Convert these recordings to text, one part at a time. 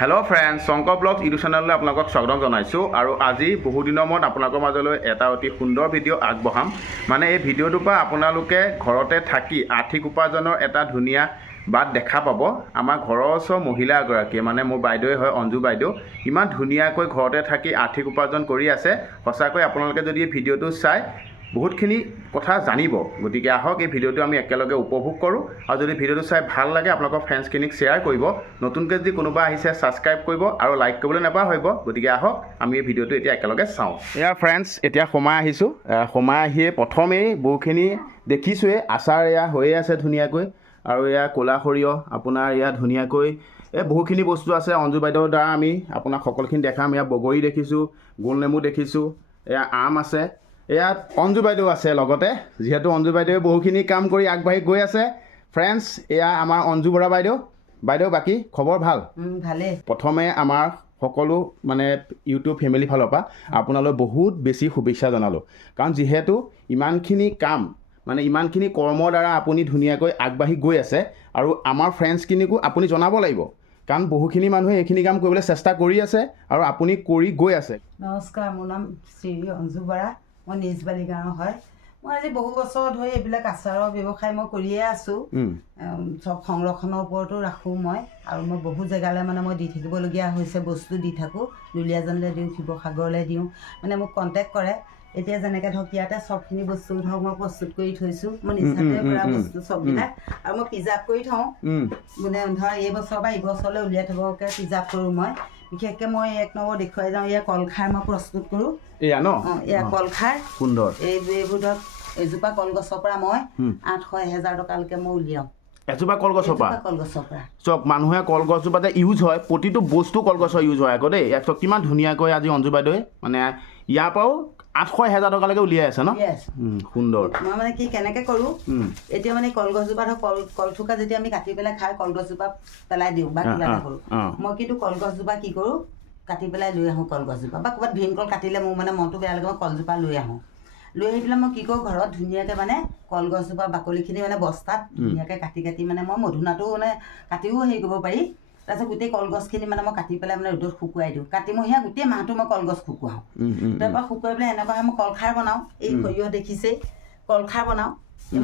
Hello' friends, Shankar blogs YouTube চেনেললৈ আপোনালোকক স্বাগতম জনাইছোঁ। আৰু আজি বহুদিনৰ মূৰত আপোনালোকৰ মাজলৈ এটা অতি সুন্দৰ ভিডিঅ' আগবঢ়াম। মানে এই ভিডিঅ'টোৰ পৰা আপোনালোকে ঘৰতে থাকি আৰ্থিক উপাৰ্জনৰ এটা ধুনীয়া বাট দেখা পাব। আমাৰ ঘৰৰ ওচৰৰ মহিলা এগৰাকীয়ে, মানে মোৰ বাইদেৱে হয়, অঞ্জু বাইদেউ, ইমান ধুনীয়াকৈ ঘৰতে থাকি আৰ্থিক উপাৰ্জন কৰি আছে। সঁচাকৈ আপোনালোকে যদি এই ভিডিঅ'টো চাই বহুতখিনি কথা জানিব। গতিকে আহক এই ভিডিঅ'টো আমি একেলগে উপভোগ কৰোঁ। আৰু যদি ভিডিঅ'টো চাই ভাল লাগে আপোনালোকৰ ফ্ৰেণ্ডছখিনিক শ্বেয়াৰ কৰিব। নতুনকৈ যদি কোনোবা আহিছে ছাবস্ক্ৰাইব কৰিব আৰু লাইক কৰিবলৈ নাপাহৰিব। গতিকে আহক আমি এই ভিডিঅ'টো এতিয়া একেলগে চাওঁ। এয়া ফ্ৰেণ্ডছ, এতিয়া সোমাই আহিছোঁ। সোমাই আহিয়ে প্ৰথমেই বহুখিনি দেখিছোঁৱেই আচাৰ এয়া হৈয়ে আছে ধুনীয়াকৈ। আৰু এয়া ক'লা সৰিয়হ আপোনাৰ এয়া ধুনীয়াকৈ বহুখিনি বস্তু আছে। অঞ্জু বাইদেউৰ দ্বাৰা আমি আপোনাক সকলোখিনি দেখাম। এয়া বগৰী দেখিছোঁ, গোল নেমু দেখিছোঁ, এয়া আম আছে, ইয়াত অঞ্জু বাইদেউ আছে লগতে। যিহেতু অঞ্জু বাইদেৱে বহুখিনি কাম কৰি আগবাঢ়ি গৈ আছে। ফ্ৰেণ্ডছ, এয়া আমাৰ অঞ্জু বৰা বাইদেউ। বাইদেউ, বাকী খবৰ ভাল? ভালেই। প্ৰথমে আমাৰ সকলো মানে ইউটিউব ফেমিলিৰ ফালৰ পৰা আপোনালৈ বহুত বেছি শুভেচ্ছা জনালোঁ। কাৰণ যিহেতু ইমানখিনি কাম, মানে ইমানখিনি কৰ্মৰ দ্বাৰা আপুনি ধুনীয়াকৈ আগবাঢ়ি গৈ আছে। আৰু আমাৰ ফ্ৰেণ্ডছখিনিকো আপুনি জনাব লাগিব, কাৰণ বহুখিনি মানুহে এইখিনি কাম কৰিবলৈ চেষ্টা কৰি আছে আৰু আপুনি কৰি গৈ আছে। নমস্কাৰ, মোৰ নাম শ্ৰী অঞ্জু বৰা। মই নিজবালি গাঁৱৰ হয়। মই আজি বহু বছৰ ধৰি এইবিলাক আচাৰৰ ব্যৱসায় মই কৰিয়ে আছোঁ। চব সংৰক্ষণৰ ওপৰতো ৰাখোঁ মই। আৰু মই বহু জেগালৈ মানে মই দি থাকিবলগীয়া হৈছে, বস্তু দি থাকোঁ। দুলীয়াজানলৈ দিওঁ, শিৱসাগৰলৈ দিওঁ, মানে মোক কণ্টেক্ট কৰে। এতিয়া যেনেকৈ ধৰক ইয়াতে চবখিনি বস্তু ধৰক মই প্ৰস্তুত কৰি থৈছোঁ। মই নিজাকৈ কৰা বস্তু চববিলাক। আৰু মই প্ৰিজাৰ্ভ কৰি থওঁ। মানে ধৰ এই বছৰ বা এইবছৰলৈ উলিয়াই থ'বকৈ প্ৰিজাৰ্ভ কৰোঁ মই। বিশেষকৈ মই এক নম্বৰ দেখুৱাই যাওঁ, এয়া কলখাৰ মই প্ৰস্তুত কৰোঁ। এয়া ন? এয়া কলখাৰ। সুন্দৰ। এইবোৰ ধৰক এজোপা কলগছৰ পৰা মই 800-1000 টকালৈকে মই উলিয়াওঁ। এজোপা কলগছৰ পৰা? কলগছৰ পৰা। চক, মানুহে কলগছজোপাতে ইউজ হয়, প্ৰতিটো বস্তু কলগছৰ ইউজ হয় আকৌ দেই। চক, কিমান ধুনীয়াকৈ আজি অঞ্জু বাইদেৱে মানে ইয়াৰ পৰাও 800-1000 টকালৈকে উলিয়াই আছে ন? সুন্দৰ। মই মানে কি কেনেকৈ কৰোঁ, এতিয়া মানে কলগছজোপা ধৰক কলথোকা যেতিয়া আমি কাটি পেলাই খাই কলগছজোপা পেলাই দিওঁ বা কিবা এটা কৰোঁ, মই কিন্তু কলগছজোপা কি কৰোঁ, কাটি পেলাই লৈ আহোঁ কলগছজোপা। বা ক'ৰবাত ভীমকল কাটিলে মোৰ মানে মনটো বেয়া লাগে, মই কলজোপা লৈ আহোঁ। লৈ আহি পেলাই মই কি কৰোঁ, ঘৰত ধুনীয়াকৈ মানে কলগছজোপা বাকলিখিনি মানে বস্তাত ধুনীয়াকৈ কাটি মানে মই মধুনাটো মানে কাটিও হেৰি কৰিব পাৰি। তাৰপিছত গোটেই কলগছখিনি মানে মই কাটি পেলাই মানে ৰ'দত শুকুৱাই দিওঁ। কাতিমহীয়া গোটেই মাহটো মই কলগছ শুকুৱাওঁ। তাৰপৰা শুকুৱাই পেলাই এনেকুৱা মই কলখাৰ বনাওঁ। এই সৰিয়হ দেখিছেই, কলখাৰ বনাওঁ।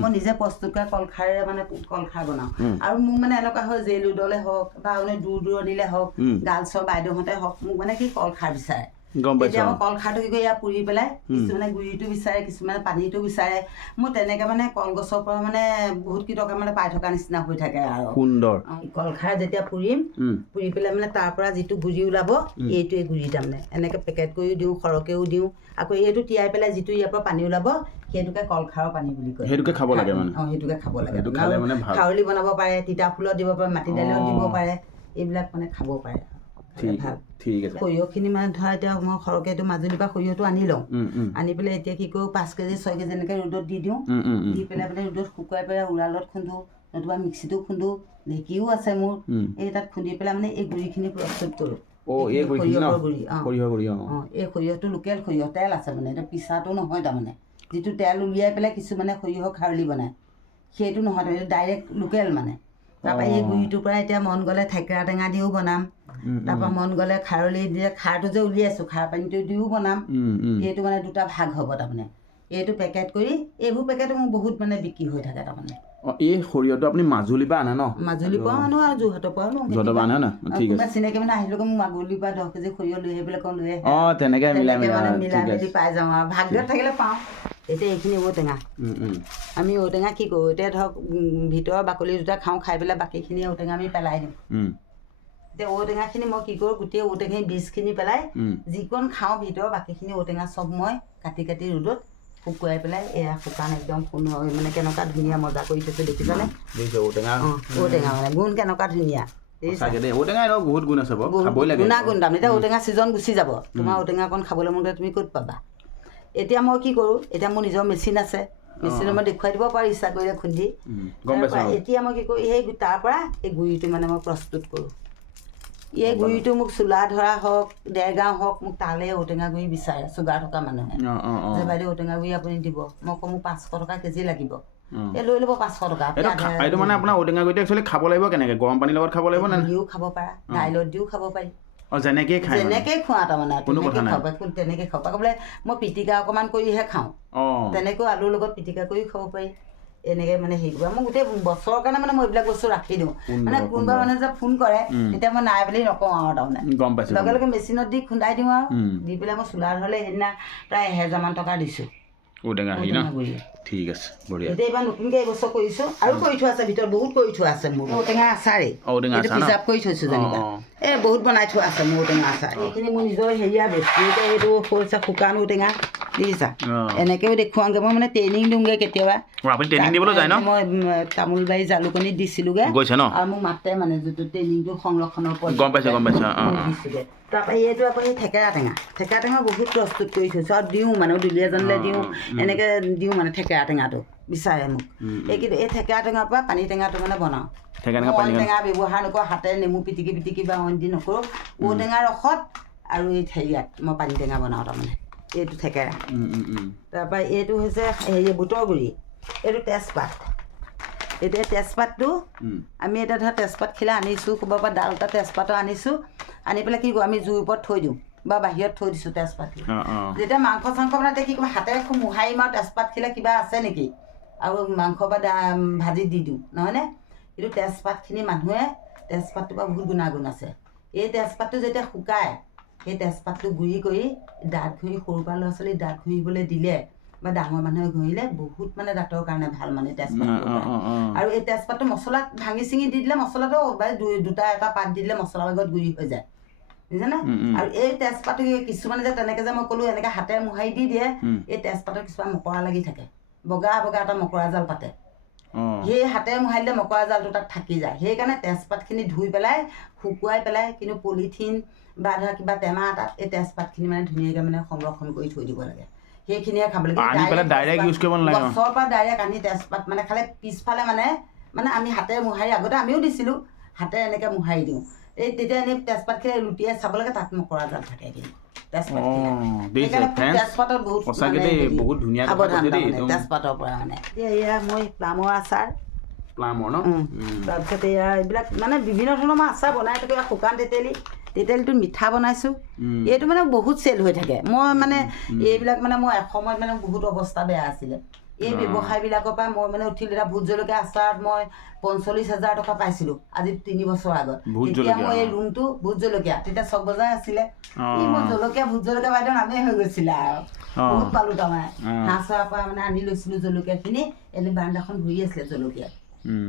মই নিজে প্ৰস্তুত কৰা কলখাৰেৰে মানে কলখাৰ বনাওঁ। আৰু মোক মানে এনেকুৱা হয়, জেল উদলে হওক বা অনেক দূৰ দূৰণিলে হওক, গাৰ্লছৰ বাইদেউহঁতে হওক, মোক মানে কি কলখাৰ বিচাৰে। এতিয়া মই কলখাৰটো কি কৰি ইয়াত পুৰি পেলাই, কিছুমানে গুড়িটো বিচাৰে, কিছুমানে পানীটো বিচাৰে। মোৰ তেনেকৈ মানে কলগছৰ পৰা মানে বহুত কেইটকা মানে পাই থকা নিচিনা হৈ থাকে আৰু। সুন্দৰ। কলখাৰ যেতিয়া পুৰিম, পুৰি পেলাই মানে তাৰ পৰা যিটো গুড়ি ওলাব, এইটোৱে গুড়ি তাৰমানে এনেকৈ পেকেট কৰিও দিওঁ, সৰহকৈও দিওঁ। আকৌ এইটো তিয়াই পেলাই যিটো ইয়াৰ পৰা পানী ওলাব, সেইটোকে কলখাৰৰ পানী বুলি কয়। সেইটোকে খাব লাগে মানে? সেইটোকে খাব লাগে। ভাল। খাৰলি বনাব পাৰে, তিতা ফুলত দিব পাৰে, মাটি দাইলত দিব পাৰে, এইবিলাক মানে খাব পাৰে। ভাল। ঠিক আছে। সৰিয়হখিনি মানে ধৰা এতিয়া মই সৰহকৈ এইটো মাজুলীৰ পৰা সৰিয়হটো আনি লওঁ। আনি পেলাই এতিয়া কি কৰোঁ, 5 কেজি 6 কেজি এনেকৈ ৰ'দত দি দিওঁ। দি পেলাই মানে ৰ'দত শুকুৱাই পেলাই উৰালত খুন্দো, নতুবা মিক্সিটো খুন্দো, ঢেঁকীও আছে মোৰ। এই তাত খুন্দি পেলাই মানে এই গুড়িখিনি প্ৰস্তুত কৰোঁ। সৰিয়হৰ গুড়ি। এই সৰিয়হটো লোকেল সৰিয়হ, তেল আছে মানে, এতিয়া পিচাটো নহয় তাৰমানে। যিটো তেল উলিয়াই পেলাই কিছুমানে সৰিয়হৰ খাৰলি বনায়, সেইটো নহয়, এইটো ডাইৰেক্ট লোকেল মানে। তাৰপৰা এই গুড়িটোৰ পৰা এতিয়া মন গ'লে থেকেৰা টেঙা দিও বনাম। তাৰপৰা মন গ'লে খাৰলি দিয়ে, খাৰটো যে উলিয়াইছোঁ খাৰ পানীটো দিও বনাম। এইটো মানে দুটা ভাগ হ'ব তাৰমানে। এইটো পেকেট কৰি, এইবোৰ পেকেটো মোৰ বহুত মানে বিক্ৰী হৈ থাকে তাৰমানে। এই সৰিয়হটো আপুনি মাজুলীৰ পৰা আনে ন? মাজুলীৰ পৰাও আনো আৰু যোৰহাটৰ পৰাও আনো। চিনাকি মানে আহিলেও মোক মাজুলীৰ পৰা 10 কেজি সৰিয়হ লৈ আহিবলৈ কওঁ, লৈ আহে। তেনেকৈ মিলাই মেলি পাই যাওঁ আৰু ভাগ্যত থাকিলে পাওঁ। এতিয়া এইখিনি ঔটেঙা। আমি ঔটেঙা কি কৰোঁ, এতিয়া ধৰক ভিতৰৰ বাকলি দুটা খাওঁ, খাই পেলাই বাকীখিনি ঔটেঙা আমি পেলাই দিওঁ। এতিয়া ঔটেঙাখিনি মই কি কৰোঁ, গোটেই ঔটেঙাখিনি বীজখিনি পেলাই যিকণ খাওঁ ভিতৰৰ বাকীখিনি ঔটেঙা চব মই কাটি ৰ'দত শুকুৱাই পেলাই, এয়া শুকান একদম মানে কেনেকুৱা ধুনীয়া মজা কৰি থৈছোঁ দেখিছানে? ঔটেঙা মানে গুণ কেনেকুৱা ধুনীয়া। বহুত গুণ আছে, গুণাগুণ দাম। এতিয়া ঔটেঙা ছিজন গুচি যাব, তোমাৰ ঔটেঙা অকণ খাবলৈ মন গ'লে তুমি ক'ত পাবা? এতিয়া মই কি কৰোঁ, এতিয়া মোৰ নিজৰ মেচিন আছে, মেচিনত মই দেখুৱাই দিব পাৰোঁ ইচ্ছা কৰিলে খুন্দি। এতিয়া মই কি কৰোঁ, সেই তাৰ পৰা এই গুড়িটো মানে মই প্ৰস্তুত কৰোঁ। এই গুড়িটো মোক চোলা ধৰা হওক, দেৰগাঁও হওক, মোক তালৈ ঔটেঙা গুড়ি বিচাৰে চুগাৰ থকা মানুহে, যে বাইদেউ ঔটেঙা গুড়ি আপুনি দিব। মই কওঁ মোক 500 টকা কেজি লাগিব। এই লৈ ল'ব 500 টকা এইটো মানে আপোনাৰ ঔটেঙা গুটি একচুৱেলি খাব লাগিব কেনেকৈ গৰম পানীৰ লগত খাব লাগিব নে দিও খাব পাৰা দাইলত দিও খাব পাৰি যেনেকৈ খায় যেনেকৈ খোৱা তাৰমানে তেনেকৈ খাব পাৰা বোলে মই পিটিকা অকণমান কৰিহে খাওঁ তেনেকৈ আলুৰ লগত পিটিকা কৰি খাব পাৰি এনেকৈ মানে হেৰি কৰিব মই গোটেই বছৰৰ কাৰণে মানে মই এইবিলাক বস্তু ৰাখি দিওঁ মানে কোনোবা মানুহে যে ফোন কৰে তেতিয়া মই নাই বুলি নকওঁ আৰু তাৰমানে গম পাইছোঁ লগে লগে মেচিনত দি খুন্দাই দিওঁ আৰু দি পেলাই মই চোলা ধৰলে সেইদিনা প্ৰায় 1000 মান টকা দিছোঁ ঔটেঙা হেৰি ন ঠিক আছে বঢ়িয়া এতিয়া এইবাৰ নতুনকৈ এইবছৰ কৰিছোঁ আৰু কৰি থোৱা আছে ভিতৰত বহুত কৰি থোৱা আছে মোৰ ঔটেঙা আচাৰেই এইটো প্ৰিজাৰ্ভ কৰি থৈছোঁ যেনিবা এই বহুত বনাই থোৱা আছে মোৰ ঔটেঙা আচাৰ এইখিনি মোৰ নিজৰ হেৰিয়া বস্তু এতিয়া এইটো হৈছে শুকান ঔটেঙা দেখিছা এনেকৈও দেখুৱাওঁগৈ মই মানে ট্ৰেইনিং দিওঁগৈ কেতিয়াবা মই তামোলবাৰী জালুকনীত দিছিলোঁগৈ আৰু মোক মাতে মানে যিটো ট্ৰেইনিংটো সংৰক্ষণৰ ওপৰত দিছোঁগৈ তাৰপৰা এইটো আকৌ সেই থেকেৰা টেঙা বহুত প্ৰস্তুত কৰি থৈছোঁ আৰু দিওঁ মানে দুলীয়াজনলৈ দিওঁ এনেকৈ দিওঁ মানে থেকেৰা টেঙাটো বিচাৰে মোক এই থেকেৰা টেঙাৰ পৰা পানী টেঙাটো মানে বনাওঁ অইন টেঙা ব্যৱহাৰ নকৰোঁ হাতেৰে নেমু পিটিকি বা অইন দি নকৰোঁ ঔটেঙাৰ ৰসত আৰু এই হেৰিয়াত মই পানী টেঙা বনাওঁ তাৰমানে এইটো থেকেৰা তাৰপৰা এইটো হৈছে হেৰি বুটৰ গুৰি এইটো তেজপাত এতিয়া তেজপাতটো আমি এতিয়া ধৰা তেজপাত খিলা আনিছোঁ ক'ৰবাৰ পৰা ডাল এটা তেজপাতো আনিছোঁ আনি পেলাই কি কৰোঁ আমি জুইৰ ওপৰত থৈ দিওঁ বা বাহিৰত থৈ দিছোঁ তেজপাতটো যেতিয়া মাংস চাংস বনাই কি কৰোঁ হাতেৰে খুব মোহাৰিম আৰু তেজপাত খিলা কিবা আছে নেকি আৰু মাংস বা ভাজি দি দিওঁ নহয়নে কিন্তু তেজপাতখিনি মানুহে তেজপাতটোৰ পৰা বহুত গুণাগুণ আছে এই তেজপাতটো যেতিয়া শুকায় সেই তেজপাতটো গুড়ি কৰি দাঁত ঘঁহি সৰু পৰা ল'ৰা ছোৱালী দাঁত ঘঁহিবলৈ দিলে বা ডাঙৰ মানুহে ঘঁহিলে বহুত মানে দাঁতৰ কাৰণে ভাল মানে তেজপাতটো আৰু এই তেজপাতটো মছলাত ভাঙি চিঙি দি দিলে মছলাটো দুটা এটা পাত দি দিলে মছলাৰ লগত গুড়ি হৈ যায় বুজিছানে আৰু এই তেজপাতটো কিছুমানে যে তেনেকৈ যে মই ক'লোঁ এনেকৈ হাতেৰে মোহাৰি দি দিয়ে এই তেজপাতৰ কিছুমান মকৰা লাগি থাকে বগা এটা মকৰা জাল পাতে সেই হাতেৰে মোহাৰি দিলে মকৰা জালটো তাত থাকি যায় সেইকাৰণে তেজপাতখিনি ধুই পেলাই শুকুৱাই পেলাই কিন্তু পলিথিন বা ধৰা কিবা টেমা এটাত এই তেজপাতখিনি মানে ধুনীয়াকৈ মানে সংৰক্ষণ কৰি থৈ দিব লাগে সেইখিনিয়ে খাব লাগে গছৰ পৰা ডাইৰেক্ট আনি তেজপাত মানে খালে পিছফালে মানে আমি হাতেৰে মোহাৰি আগতে আমিও দিছিলোঁ হাতেৰে এনেকৈ মোহাৰি দিওঁ এই তেতিয়া এনেই তেজপাতখিনি লুটিয়াই চাব লাগে তাত মকৰা জাল থাকে কিন্তু তেজপাতত বহুত সাৱধান তেজপাতৰ পৰা মানে এতিয়া এয়া মই প্লামৰ আচাৰ তাৰপিছত এয়া এইবিলাক মানে বিভিন্ন ধৰণৰ মই আচাৰ বনাই থাকোঁ শুকান তেতেলীটো মিঠা বনাইছোঁ এইটো মানে বহুত চেল হৈ থাকে মই মানে এইবিলাক মানে মই এসময়ত মানে বহুত অৱস্থা বেয়া আছিলে এই ব্যৱসায়বিলাকৰ পৰা মই মানে উঠিলোঁ এতিয়া ভোট জলকীয়া আচাৰত মই 45,000 টকা পাইছিলোঁ আজি 3 বছৰ আগত এতিয়া মই এই ৰুমটো ভোট জলকীয়া তেতিয়া চক বজাৰ আছিলে মই ভোট জলকীয়া বাইদেউ নামেই হৈ গৈছিলে আৰু বহুত পালোঁ তাৰমানে হাঁহ চৰাৰ পৰা মানে আনি লৈছিলোঁ জলকীয়াখিনি এনেই বাৰান্দাখন ভৰি আছিলে জলকীয়া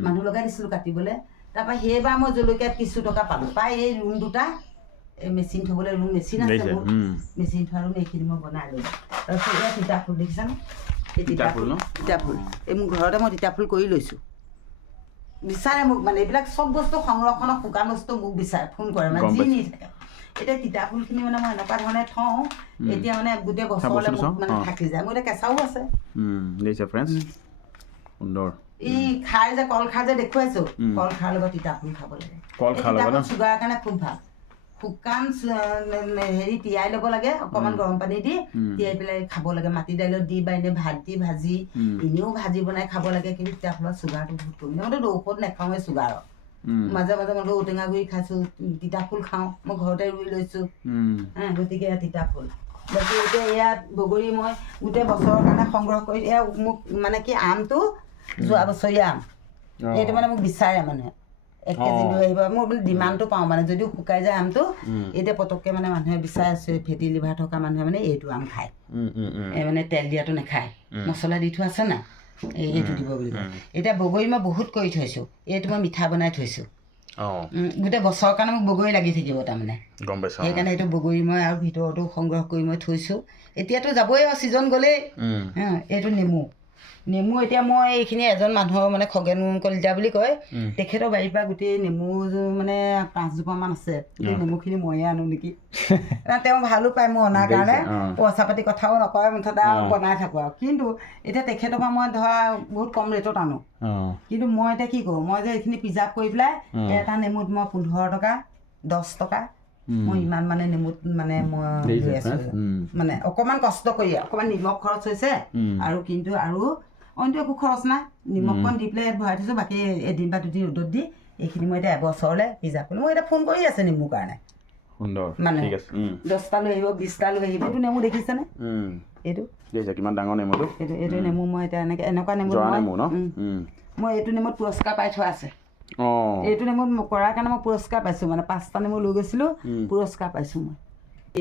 মানুহ লগাই দিছিলোঁ কাটিবলৈ তাৰপৰা সেইবাৰ মই জলকীয়াত কিছু টকা পালোঁ পাই এই ৰুম দুটা এই মেচিন থ'বলৈ ৰুম মেচিন আছে মোৰ মেচিন থোৱা ৰুম এইখিনি মই বনাই ল'লোঁ তাৰপিছত এয়া তিতাফুল দেখিছানে এই তিতাফুল এই মোৰ ঘৰতে মই তিতাফুল কৰি লৈছোঁ বিচাৰে মোক মানে এইবিলাক চব বস্তু সংৰক্ষণৰ শুকান বস্তু মোক বিচাৰে ফোন কৰে মানে যি নি থাকে এতিয়া তিতাফুলখিনি মানে মই এনেকুৱা ধৰণে থওঁ এতিয়া মানে গোটেই বছৰলৈ মোক মানে থাকি যায় মোৰ এতিয়া কেঁচাও আছে এই খাৰ যে কল খাৰ যে দেখুৱাইছোঁ কল খাৰ লগত তিতাফুল খাব লাগে তিতাফুল চুগাৰৰ কাৰণে খুব ভাল শুকান হেৰি তিয়াই ল'ব লাগে অকণমান গৰম পানী দি তিয়াই পেলাই খাব লাগে মাটি দাইলত দি বা এনেই ভাত দি ভাজি এনেও ভাজি বনাই খাব লাগে কিন্তু তিতাফুলৰ চুগাৰটো বহুত কমি মইতো ঔষধ নাখাওঁৱেই চুগাৰৰ মাজে মাজে মই ঔটেঙা গুৰি খাইছোঁ তিতাফুল খাওঁ মই ঘৰতে ৰুই লৈছোঁ গতিকে তিতাফুল বাকী এতিয়া ইয়াত বগৰী মই গোটেই বছৰৰ কাৰণে সংগ্ৰহ কৰি এয়া মোক মানে কি আমটো যোৱা বছৰীয়া আম এইটো মানে মোক বিচাৰে মানুহে 1 কেজি লৈ আহিব মই বোলে ডিমাণ্ডটো পাওঁ মানে যদিও শুকাই যায় আমটো এতিয়া পটককৈ মানে মানুহে বিচাৰে আছে ফেটি লিভাৰ থকা মানুহে মানে এইটো আম খায় মানে তেল দিয়াটো নাখায় মছলা দি থোৱা আছে না এইটো দিব বুলি কয় এতিয়া বগৰী মই বহুত কৰি থৈছোঁ এইটো মই মিঠা বনাই থৈছোঁ গোটেই বছৰৰ কাৰণে মোক বগৰী লাগি থাকিব তাৰমানে সেইকাৰণে এইটো বগৰী মই আৰু ভিতৰতো সংগ্ৰহ কৰি মই থৈছোঁ এতিয়াতো যাবই আৰু ছিজন গ'লেই এইটো নেমু এতিয়া মই এইখিনি এজন মানুহৰ মানে খগেন কলিতা বুলি কয় তেখেতৰ বাৰীৰ পৰা গোটেই নেমু মানে 5 জোপামান আছে গোটেই নেমুখিনি ময়ে আনো নেকি তেওঁ ভালো পায় মই অনাৰ কাৰণে পইচা পাতি কথাও নকয় মুঠতে বনাই থাকোঁ আৰু কিন্তু এতিয়া তেখেতৰ পৰা মই ধৰা বহুত কম ৰেটত আনো কিন্তু মই এতিয়া কি কৰোঁ মই যে এইখিনি প্ৰিজাৰ্ভ কৰি পেলাই এটা নেমুত মই 15 টকা 10 টকা মই ইমান মানে নেমুত মানে মই লৈ আছোঁ মানে অকণমান কষ্ট কৰি অকণমান নিমখ খৰচ হৈছে আৰু কিন্তু আৰু অইনটো একো খৰচ নাই নিমখকণ দি পেলাই ইয়াত ভৰাই থৈছোঁ বাকী এদিন বা দুদিন ৰ'দত দি এইখিনি মই এতিয়া এবছৰলৈ প্ৰিজাৰ্ভ কৰিলোঁ মই এতিয়া ফোন কৰি আছে নেমুৰ কাৰণে সুন্দৰ মানে ঠিক আছে 10টা লৈ আহিব 20টা লৈ আহিব এইটো নেমু দেখিছেনে এইটো কিমান ডাঙৰ নেমুটো এইটো নেমু মই এতিয়া এনেকুৱা নেমু মই এইটো নেমুত পুৰস্কাৰ পাই থোৱা আছে এইটো নেমু কৰাৰ কাৰণে মই পুৰস্কাৰ পাইছোঁ মানে 5টা নেমু লৈ গৈছিলোঁ পুৰস্কাৰ পাইছোঁ মই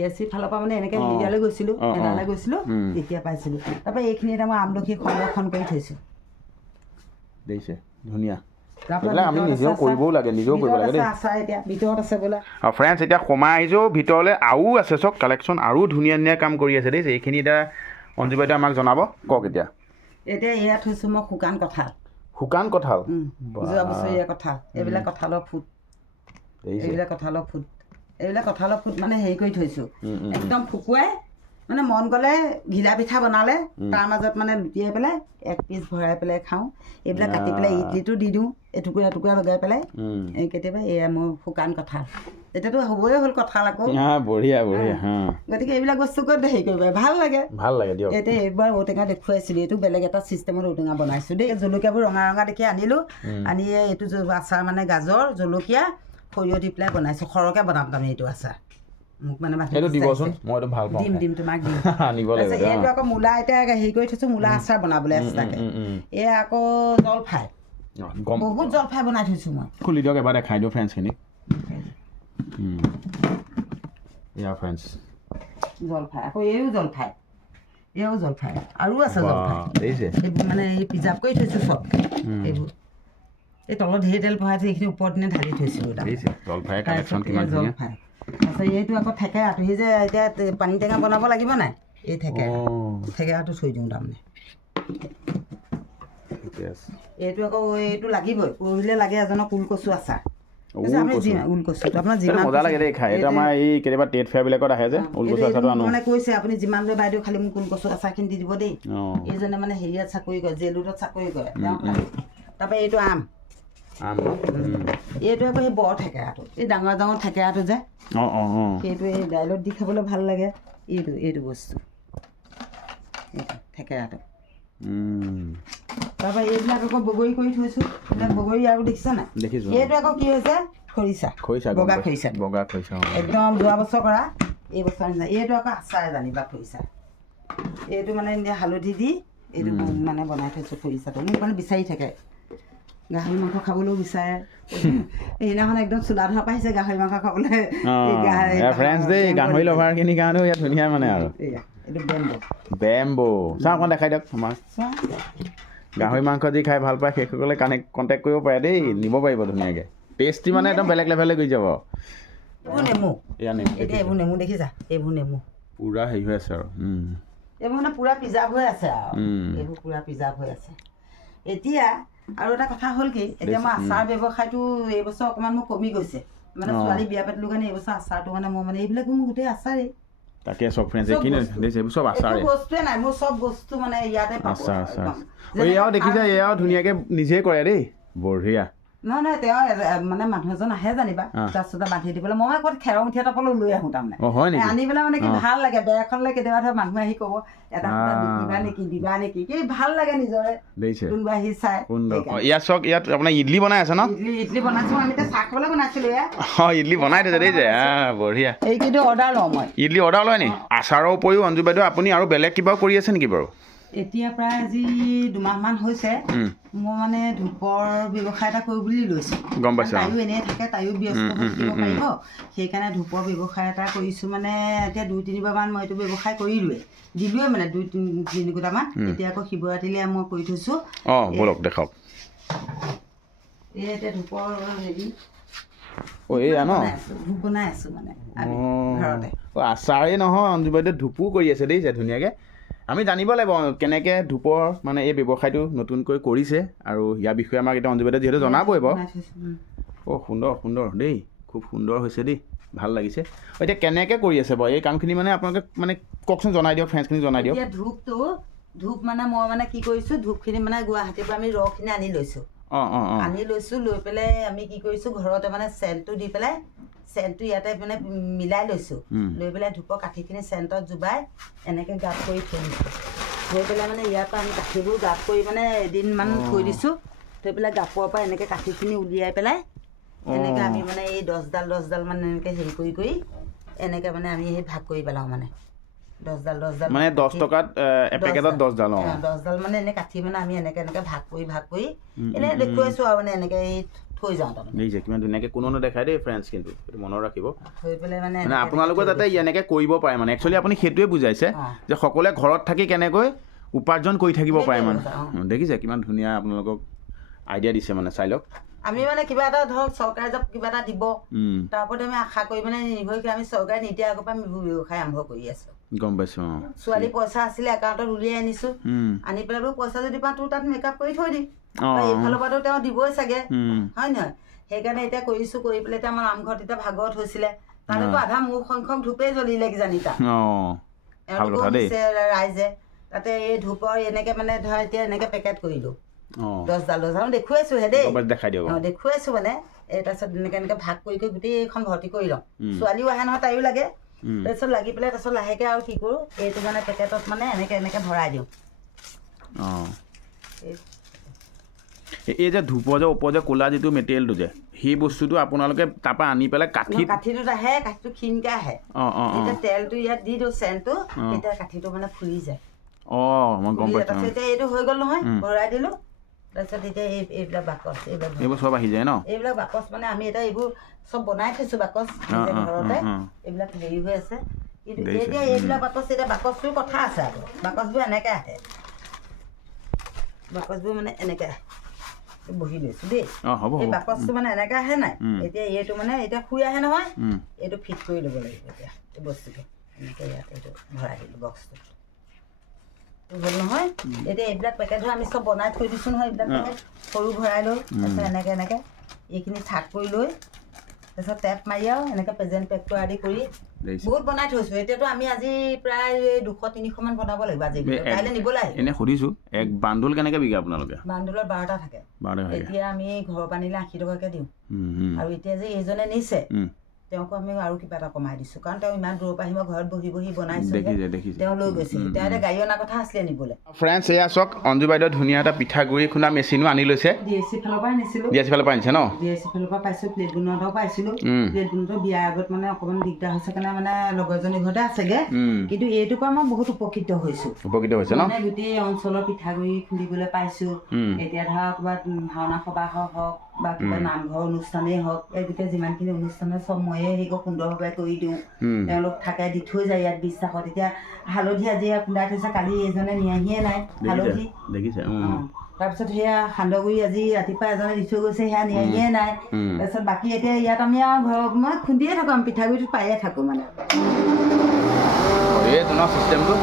ASC ফালৰ পৰা মানে এনেকৈ হেৰিয়ালৈ গৈছিলোঁ মেলালৈ গৈছিলোঁ তেতিয়া পাইছিলোঁ তাৰপৰা এইখিনি এতিয়া মই আমলখি সংৰক্ষণ কৰি থৈছোঁ দেখিছে ধুনীয়া আমি নিজেও কৰিবও লাগে নিজেও কৰিব লাগে দেই আচাৰ এতিয়া ভিতৰত আছে বোলে আৰু ফ্ৰেণ্ডছ এতিয়া সোমাই আহিছোঁ ভিতৰলৈ আৰু আছে চব কালেকশ্যন আৰু ধুনীয়া ধুনীয়া কাম কৰি আছে দেই এইখিনি এতিয়া অঞ্জু বাইদেৱে আমাক জনাব কওক এতিয়া এয়া থৈছোঁ মই শুকান কঁঠাল যোৱা বছৰীয়া কঁঠাল এইবিলাক কঁঠালৰ ফুট এইবিলাক কঁঠালৰ ফুট মানে হেৰি কৰি থৈছোঁ একদম শুকুৱাই মানে মন গ'লে ঘিলা পিঠা বনালে তাৰ মাজত মানে লুটিয়াই পেলাই 1 পিচ ভৰাই পেলাই খাওঁ এইবিলাক কাটি পেলাই ইডলিটো দি দিওঁ এটুকুৰা এটুকুৰা লগাই পেলাই কেতিয়াবা এয়া মোৰ শুকান কঁঠাল এতিয়াতো হ'বই হ'ল কঁঠাল আকৌ বঢ়িয়া গতিকে এইবিলাক বস্তু ক'ত হেৰি কৰিব ভাল লাগে দিয়ক এতিয়া এইবাৰ ঔটেঙা দেখুৱাইছিলোঁ এইটো বেলেগ এটা ছিষ্টেমত ঔটেঙা বনাইছোঁ দেই জলকীয়াবোৰ ৰঙা ৰঙা দেখি আনিলোঁ আনি এইটো আচাৰ মানে গাজৰ জলকীয়া সৰিয়হ দি পেলাই বনাইছোঁ সৰহকৈ বনাম তাৰমানে এইটো আচাৰ মোক মানে দিম তোমাক দিম এইটো আকৌ মূলা এতিয়া হেৰি কৰি থৈছোঁ মূলা আচাৰ বনাবলৈ এক্সট্ৰাকৈ এয়া আকৌ জলফাই বহুত জলফাই বনাই থৈছোঁ মই খুলি দিয়ক এবাৰ দেখাই দিওঁ ফ্ৰেণ্ডছখিনিক জলফাই আকৌ এয়াও জলফাই আৰু আছে জলফাই এইবোৰ মানে এই প্ৰিজাৰ্ভ কৰি থৈছোঁ চব এইবোৰ এই তলত ঢেৰ তেল ভৰাই থৈ এইখিনি ওপৰত দিনে ঢালি থৈছিলোঁ জলফাই তাৰপিছত এইটো আকৌ থেকেৰাটো সি যে এতিয়া পানী টেঙা বনাব লাগিব নাই এই থেকেৰাটো থৈ দিওঁ তাৰমানে এইটো আকৌ এইটো লাগিবই পৰহিলে লাগে এজনক ওলকচু আচাৰ ওলকচুটো আপোনাৰ মানে কৈছে আপুনি যিমান লৈ বাইদেউ খালি মোক ওলকচু আচাৰখিনি দি দিব দেই এইজনে মানে হেৰিয়াত চাকৰি কৰে জেলুৰত চাকৰি কৰে তাৰপৰা এইটো আম এইটো আকৌ সেই বৰ থেকেৰাটো এই ডাঙৰ ডাঙৰ থেকেৰাটো যে সেইটো এই দাইলত দি খাবলৈ ভাল লাগে এইটো বস্তু এইটো থেকেৰাটো তাৰপৰা এইবিলাক আকৌ বগৰী কৰি থৈছোঁ এইবিলাক বগৰী আৰু দেখিছা নাই এইটো আকৌ কি হৈছে খৰিচা বগা খৰিচা একদম যোৱা বছৰ কৰা এই বছৰ নিচিনা এইটো আকৌ আচাৰ জানিবা খৰিচা এইটো মানে এতিয়া হালধি দি এইটো মানে বনাই থৈছোঁ খৰিচাটো মোক মানে বিচাৰি থাকে গাহৰি মাংস খাবলৈও বিচাৰে সেইদিনাখন একদম চোলা ধৰা পাইছে গাহৰি মাংস খাবলৈ গাহৰি লভাৰখিনিৰ কাৰণেও ইয়াত ধুনীয়া মানে আৰু এইটো বেম্বো চাওঁ অকণ দেখাই দিয়ক আমাক গাহৰি মাংস যি খাই ভাল পায় সেইসকলে কণ্টেক্ট কৰিব পাৰে দেই নিব পাৰিব ধুনীয়াকৈ টেষ্টি মানে একদম বেলেগ লেভেললৈ গৈ যাব এইবোৰ নেমু দেখিছা এইবোৰ নেমু পূৰা হেৰি হৈ আছে আৰু এইবোৰ মানে পূৰা প্ৰিজাৰ্ভ হৈ আছে আৰু এইবোৰ পূৰা প্ৰিজাৰ্ভ হৈ আছে এতিয়া আৰু এটা কথা হ'ল কি এতিয়া মই আচাৰ ব্যৱসায়টো এইবছৰ অকণমান মোৰ কমি গৈছে মানে ছোৱালী বিয়া পাতিলোঁ কাৰণে এইবছৰ আচাৰটো মানে মই মানে এইবিলাকো মোৰ গোটেই আচাৰেই তাকে চব ফ্ৰেণ্ডছ এইখিনি চব আচাৰে বস্তুৱে নাই মোৰ চব বস্তু মানে ইয়াতে আচাৰ এয়াও দেখিছা এয়াও ধুনীয়াকৈ নিজে কৰে দেই বঢ়িয়া নহয় তেওঁ মানে মানুহ এজন আহে জানিবা তাৰপিছতে বান্ধি দিবলৈ মই ক'ত খেৰৰ মুঠিয়া টাপলৈ লৈ আহোঁ তাৰমানে আনি পেলাই মানে কি ভাল লাগে বেৰখনলৈ কেতিয়াবা ধৰ মানুহে আহি ক'ব এটা বিকিবা নেকি দিবা নেকি কি ভাল লাগে নিজৰে কোনোবা আহি চাই ইয়াত চাওক ইয়াত আপোনাৰ ইডলি বনাই আছে ন ইডলি বনাইছোঁ আমি এতিয়া চাহ খাবলৈ বনাইছিলোঁ ইডলি বনাই থৈছে দেই যে বঢ়িয়া এইকেইটো অৰ্ডাৰ লওঁ মই ইডলি অৰ্ডাৰ লয় নি আচাৰৰ উপৰিও অঞ্জু বাইদেউ আপুনি আৰু বেলেগ কিবাও কৰি আছে নেকি বাৰু এতিয়া প্ৰায় আজি 2 মাহমান হৈছে মই মানে ধূপৰ ব্যৱসায় এটা কৰোঁ বুলি লৈছোঁ গম পাইছোঁ তাইও এনেই থাকে তাইও ব্যস্ত হৈ থাকিব পাৰিব সেইকাৰণে ধূপৰ ব্যৱসায় এটা কৰিছোঁ মানে এতিয়া 2-3বাৰমান মই এইটো ব্যৱসায় দিলোৱে মানে 2-3 গোটামান এতিয়া আকৌ শিৱৰাত্ৰিলৈ মই কৰি থৈছোঁ বলক দেখাওক এই এতিয়া ধূপৰ হেৰি ধূপ বনাই আছোঁ মানে ঘৰতে আচাৰেই নহয় অঞ্জু বাইদেউ ধূপো কৰি আছে দেই ধুনীয়াকৈ আমি জানিব লাগিব কেনেকৈ ধূপৰ মানে এই ব্যৱসায়টো নতুনকৈ কৰিছে আৰু ইয়াৰ বিষয়ে আমাক এতিয়া অঞ্জু বাইদেউ যিহেতু জনাবই বাৰু সুন্দৰ দেই খুব সুন্দৰ হৈছে দেই ভাল লাগিছে এতিয়া কেনেকৈ কৰি আছে বাৰু এই কামখিনি মানে আপোনালোকে মানে কওকচোন জনাই দিয়ক ফ্ৰেণ্ডছখিনি জনাই দিয়ক ধূপ মানে মই মানে কি কৰিছোঁ ধূপখিনি মানে গুৱাহাটীৰ পৰা আমি ৰখিনি আনি লৈছোঁ লৈ পেলাই আমি কি কৰিছোঁ ঘৰতে মানে চেণ্টটো দি পেলাই চেণ্টটো ইয়াতে মানে মিলাই লৈছোঁ লৈ পেলাই ধূপৰ কাঠিখিনি চেণ্টত জুবাই এনেকৈ গাপ কৰি থৈ দিছোঁ থৈ পেলাই মানে ইয়াৰ পৰা আমি কাঠিবোৰ গাপ কৰি মানে এদিনমান থৈ দিছোঁ থৈ পেলাই গাপৰ পৰা এনেকৈ কাঠিখিনি উলিয়াই পেলাই এনেকৈ আমি মানে এই 10ডাল মানে এনেকৈ হেৰি কৰি এনেকৈ মানে আমি সেই ভাগ কৰি পেলাওঁ মানে 10ডাল মানে 10 টকাত এপেকেটত 10ডাল 10ডাল মানে এনে কাঠি মানে আমি এনেকৈ ভাগ কৰি এনেই দেখুৱাইছোঁ আৰু মানে এনেকৈ থৈ যাওঁ তাৰমানে দেখিছে কিমান ধুনীয়াকৈ কোনো নেদেখায় দেই ফ্ৰেণ্ডছ কিন্তু এইটো মনত ৰাখিব থৈ পেলাই মানে আপোনালোকে যাতে এনেকৈ কৰিব পাৰে মানে একচুৱেলি আপুনি সেইটোৱে বুজাইছে যে সকলোৱে ঘৰত থাকি কেনেকৈ উপাৰ্জন কৰি থাকিব পাৰে মানে দেখিছে কিমান ধুনীয়া আপোনালোকক আইডিয়া দিছে মানে চাই লওক আমি মানে কিবা এটা ধৰক চৰকাৰে যে কিবা এটা দিব তাৰ ওপৰত আমি আশা কৰি মানে নিৰ্ভৰ কৰি আমি চৰকাৰে নিদিয়া আগৰ পৰা আমি ব্যৱসায় আৰম্ভ কৰি আছোঁ গম পাইছোঁ ছোৱালী পইচা আছিলে একাউণ্টত উলিয়াই আনিছোঁ আনি পেলাই বোলো পইচা যদি পাওঁ তোৰ তাত মেকআপ কৰি থৈ দিম এইফালৰ পৰাতো তেওঁ দিবই চাগে হয় নহয় সেইকাৰণে এতিয়া কৰিছোঁ কৰি পেলাই এতিয়া আমাৰ নামঘৰত এতিয়া ভাগৱত হৈছিলে তাতেতো আধা মোৰ সংখ্যক ধূপেই জ্বলিলে কিজানি তাত এওঁলোকেও দিছে ৰাইজে তাতে এই ধূপৰ এনেকৈ মানে ধৰা এতিয়া এনেকৈ পেকেট কৰিলোঁ 10ডাল দেখুৱাইছোঁ হে দেই দেখুৱাইছোঁ মানে এই তাৰপিছত এনেকৈ ভাগ কৰি গোটেইখন ভৰ্তি কৰি লওঁ ছোৱালীও আহে নহয় তাইও লাগে তাৰপিছত লাগি পেলাই তাৰপিছত লাহেকৈ আৰু কি কৰোঁ এইটো মানে পেকেটত মানে এনেকৈ ভৰাই দিওঁ এই যে ধূপৰ যে ওপৰ যে ক'লা যিটো মেটেৰিয়েলটো যে সেই বস্তুটো আপোনালোকে তাৰপৰা আনি পেলাই কাঠিটোত আহে কাঠিটো ক্ষীণকৈ আহে এতিয়া তেলটো ইয়াত দি দিওঁ চেণ্টটো তেতিয়া কাঠিটো মানে ফুলি যায় মই গম পাইছোঁ তাৰপিছত এতিয়া এইটো হৈ গ'ল নহয় ভৰাই দিলোঁ তাৰপিছত এতিয়া এইবিলাক বাকচ এইবোৰ চব আহি যায় ন এইবিলাক বাকচ মানে আমি এতিয়া এইবোৰ চব বনাই থৈছোঁ বাকচ ঘৰতে এইবিলাক হেৰি হৈ আছে কিন্তু এতিয়া এইবিলাক বাকচ এতিয়া বাকচটোৰ কথা আছে আকৌ বাকচবোৰ এনেকৈ আহে বাকচবোৰ মানে এনেকৈ আহে বহি লৈছোঁ দেই এই বাকচটো মানে এনেকৈ আহে নাই এতিয়া এইটো মানে এতিয়া শুই আহে নহয় এইটো ফিট কৰি ল'ব লাগিব এতিয়া এই বস্তুটো এনেকৈ ইয়াত এইটো ভৰাই দিলোঁ বক্সটো হ'ল নহয় এতিয়া এইবিলাক পেকেট ধৰ আমি চব বনাই থৈ দিছোঁ নহয় এইবিলাক পেকেট সৰু ভৰাই লৈ তাৰপিছত এনেকৈ এইখিনি থাক কৰি লৈ তাৰপিছত টেপ মাৰি আৰু এনেকৈ প্ৰেজেণ্ট পেক কৰা আদি কৰি বহুত বনাই থৈছোঁ এতিয়াতো আমি আজি প্ৰায় 200-300মান বনাব লাগিব আজি কাইলৈ নিবলৈ আহিম এনেই সুধিছোঁ এক বান্দুল কেনেকৈ বিকে আপোনালোকে বান্দুলত 12টা থাকে এতিয়া আমি ঘৰৰ পৰা নিলে 80 টকাকৈ দিওঁ আৰু এতিয়া যে এইজনে নিছে তেওঁকো আমি আৰু কিবা এটা কমাই দিছোঁ কাৰণ তেওঁ ইমান দূৰৰ পৰা আহিব ঘৰত বহি বনাইছোঁ তেওঁ লৈ গৈছে তেওঁ এতিয়া গাড়ী অনা কথা আছিলে নিবলৈ ফ্ৰেণ্ডছ এয়া চাওক অঞ্জু বাইদেউ ধুনীয়া এটা পিঠাগুড়ি খুন্দা মেচিনো আনি লৈছে DSC ফালৰ পৰা আনিছিলোঁ DSC ফালৰ পৰা আনিছে ন DSC ফালৰ পৰা পাইছোঁ প্লেট বনোৱাটাও পাইছিলোঁ প্লেট বনোৱাটো বিয়াৰ আগত মানে অকণমান দিগদাৰ হৈছে কাৰণে মানে লগৰজনীৰ ঘৰতে আছেগৈ কিন্তু এইটোৰ পৰা মই বহুত উপকৃত হৈছোঁ ন মানে গোটেই অঞ্চলৰ পিঠাগুড়ি খুন্দিবলৈ পাইছোঁ এতিয়া ধৰা ক'ৰবাত ভাওনা সবাহ হওক বা কিবা নামঘৰ অনুষ্ঠানেই হওক এই গোটেই যিমানখিনি অনুষ্ঠানে চব ময়ে হেৰি সুন্দৰভাৱে কৰি দিওঁ তেওঁলোক থাকে দি থৈ যায় ইয়াত বিশ্বাসত এতিয়া হালধি আজি খুন্দাই থৈছে কালি এজনে নিয়াহিয়ে নাই হালধি দেখিছে তাৰপিছত সেয়া সান্দহগুড়ি আজি ৰাতিপুৱা এজনে দি থৈ গৈছে সেয়া নিয়াহিয়ে নাই তাৰপিছত বাকী এতিয়া ইয়াত আমি আৰু ঘৰত মই খুন্দিয়ে থাকোঁ আমি পিঠাগুড়িটো পায়ে থাকোঁ মানে চিষ্টেমটো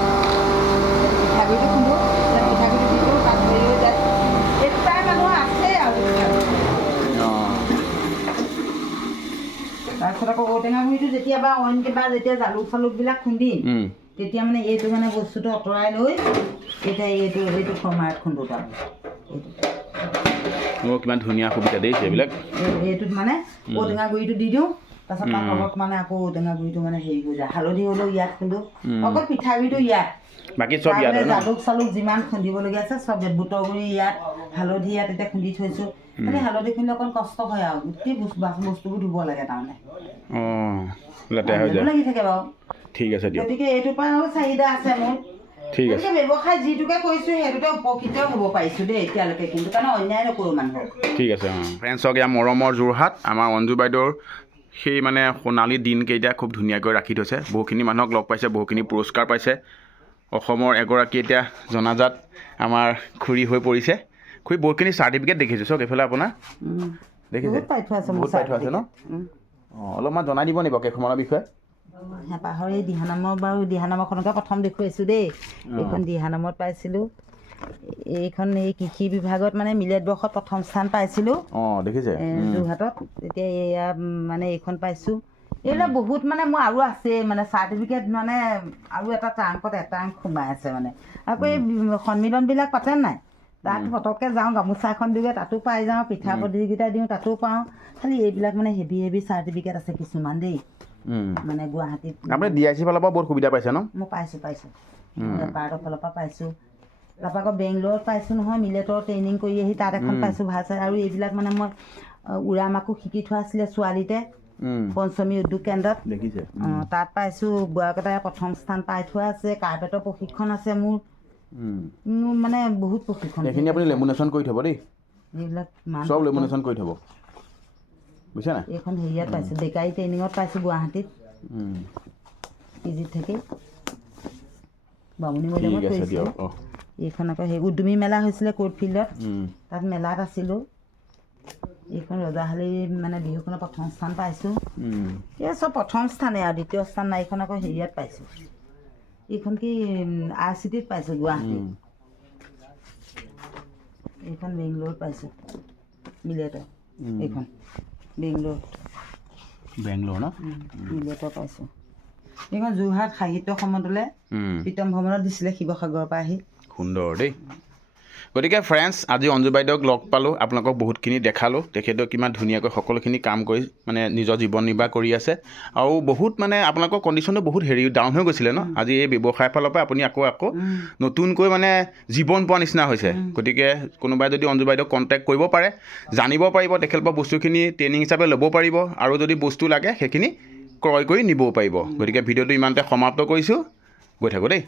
পিঠাগুড়িটো খুন্দো পিঠাগুড়ি দি দিওঁ তাত হেৰি হৈ যায় এইটো প্ৰায় মানুহ আছেই আৰু তাৰপিছত আকৌ ঔটেঙা গুড়িটো যেতিয়া বা অইন কিবা যেতিয়া জালুকবিলাক খুন্দিম তেতিয়া মানে এইটো মানে বস্তুটো আঁতৰাই লৈ এতিয়া এইটো ফৰ্মাৰত খুন্দো তাৰমানে কিমান ধুনীয়া সুবিধা দেখিছে এইবিলাক এইটোত মানে ঔটেঙা গুড়িটো দি দিওঁ তাৰপিছত তাৰ তলত মানে আকৌ ঔটেঙা গুড়িটো মানে হেৰি হৈ যায় হালধি হ'লেও ইয়াত খুন্দো অকল পিঠাগুড়িটো ইয়াত বাকী চব ইয়াত জালুক যিমান খুন্দিবলগীয়া আছে চব ইয়াত বুটৰ গুড়ি ইয়াত হালধি ইয়াত এতিয়া খুন্দি থৈছোঁ খালি হালধি খুন্দিলে অকণ কষ্ট হয় আৰু গোটেই বস্তুবোৰ ধুব লাগে তাৰমানে লাগি থাকে বাৰু ঠিক আছে দিয়ক গতিকে এইটোৰ পৰা আৰু চাহিদা আছে মোৰ ঠিক আছে ব্যৱসায় যিটোকে কৰিছোঁ সেইটোতে উপকৃত হ'ব পাৰিছোঁ দেই এতিয়ালৈকে কিন্তু কাৰণ অন্যায় নকৰোঁ মানুহক ঠিক আছে ফ্ৰেণ্ডছক ইয়াৰ মৰমৰ যোৰহাট আমাৰ অঞ্জু বাইদেউৰ সেই মানে সোণালী দিনকেইটা খুব ধুনীয়াকৈ ৰাখি থৈছে বহুখিনি মানুহক লগ পাইছে বহুখিনি পুৰস্কাৰ পাইছে অসমৰ এগৰাকী এতিয়া জনাজাত আমাৰ খুৰী হৈ পৰিছে খুৰী বহুতখিনি চাৰ্টিফিকেট দেখিছোঁ চাওক এইফালে আপোনাৰ দেখিছে বহুত পাই থোৱা আছে ন অলপমান জনাই দিব নিব কেইখনমানৰ বিষয়ে হেঁপাহৰ এই দিহানামৰ বাৰু দিহানামৰখনকে প্ৰথম দেখুৱাইছোঁ দেই এইখন দিহানামত পাইছিলোঁ এইখন এই কৃষি বিভাগত মানে মিলেট বৰ্ষত প্ৰথম স্থান পাইছিলোঁ দেখিছে যোৰহাটত এতিয়া এয়া মানে এইখন পাইছোঁ এইবিলাক বহুত মানে মোৰ আৰু আছে মানে চাৰ্টিফিকেট মানে আৰু এটা ট্ৰাংকত সোমাই আছে মানে আকৌ এই সন্মিলনবিলাক পাতে নাই তাত পটককৈ যাওঁ গামোচা এখন দিওঁগৈ তাতো পাই যাওঁ পিঠা প্ৰতিযোগিতা দিওঁ তাতো পাওঁ খালি এইবিলাক মানে হেভি চাৰ্টিফিকেট আছে কিছুমান দেই মানে গুৱাহাটীত আপুনি DIC ফালৰ পৰা বহুত সুবিধা পাইছে ন মই পাইছোঁ পাৰ্টৰ ফালৰ পৰা পাইছোঁ তাৰপৰা আকৌ বেংগলোৰত পাইছোঁ নহয় মিলেটৰ ট্ৰেইনিং কৰি আহি তাত এখন পাইছোঁ ভাল চাই আৰু এইবিলাক মানে মই উৰা মাকো শিকি থোৱা আছিলে ছোৱালীতে পঞ্চমী উদ্যোগ কেন্দ্ৰত দেখিছে তাত পাইছোঁ বোৱাকটাই প্ৰথম স্থান পাই থোৱা আছে কাৰ্পেটৰ প্ৰশিক্ষণ আছে মোৰ মানে বহুত প্ৰশিক্ষণ এইখিনি আপুনি লেমিনেশ্যন কৰি থ'ব দেই এইবিলাক চব লেমিনেশ্যন কৰি থ'ব বুজিছে নাই এইখন হেৰিয়াত পাইছোঁ বেকাৰী ট্ৰেইনিঙত পাইছোঁ গুৱাহাটীত পিজিত থাকি বামুণী মৈদামত কৰিছিলোঁ এইখন আকৌ সেই উদ্যমী মেলা হৈছিলে কোৰ্ট ফিল্ডত তাত মেলাত আছিলোঁ এইখন ৰজাহালী মানে বিহুখনৰ প্ৰথম স্থান পাইছোঁ এই চব প্ৰথম স্থানেই আৰু দ্বিতীয় স্থান নাই এইখন আকৌ হেৰিয়াত পাইছোঁ এইখন কি আৰ চি টিত পাইছোঁ গুৱাহাটীত এইখন বেংগলোৰত পাইছোঁ মিলেটৰ এইখন বেংগলোৰ ন মিলেটৰ পাইছোঁ এইখন যোৰহাট সাহিত্য সমদলে প্ৰীতম ভ্ৰমণত দিছিলে শিৱসাগৰৰ পৰা আহি সুন্দৰ দেই গতিকে ফ্ৰেণ্ডছ আজি অঞ্জু বাইদেউক লগ পালোঁ আপোনালোকক বহুতখিনি দেখালোঁ তেখেতেও কিমান ধুনীয়াকৈ সকলোখিনি কাম কৰি মানে নিজৰ জীৱন নিৰ্বাহ কৰি আছে আৰু বহুত মানে আপোনালোকৰ কণ্ডিশ্যনটো বহুত হেৰি ডাউন হৈ গৈছিলে ন আজি এই ব্যৱসায়ৰ ফালৰ পৰা আপুনি আকৌ নতুনকৈ মানে জীৱন পোৱা নিচিনা হৈছে গতিকে কোনোবাই যদি অঞ্জু বাইদেউক কণ্টেক্ট কৰিব পাৰে জানিব পাৰিব তেখেতৰ পৰা বস্তুখিনি ট্ৰেইনিং হিচাপে ল'ব পাৰিব আৰু যদি বস্তু লাগে সেইখিনি ক্ৰয় কৰি নিবও পাৰিব গতিকে ভিডিঅ'টো ইমানতে সমাপ্ত কৰিছোঁ গৈ থাকোঁ দেই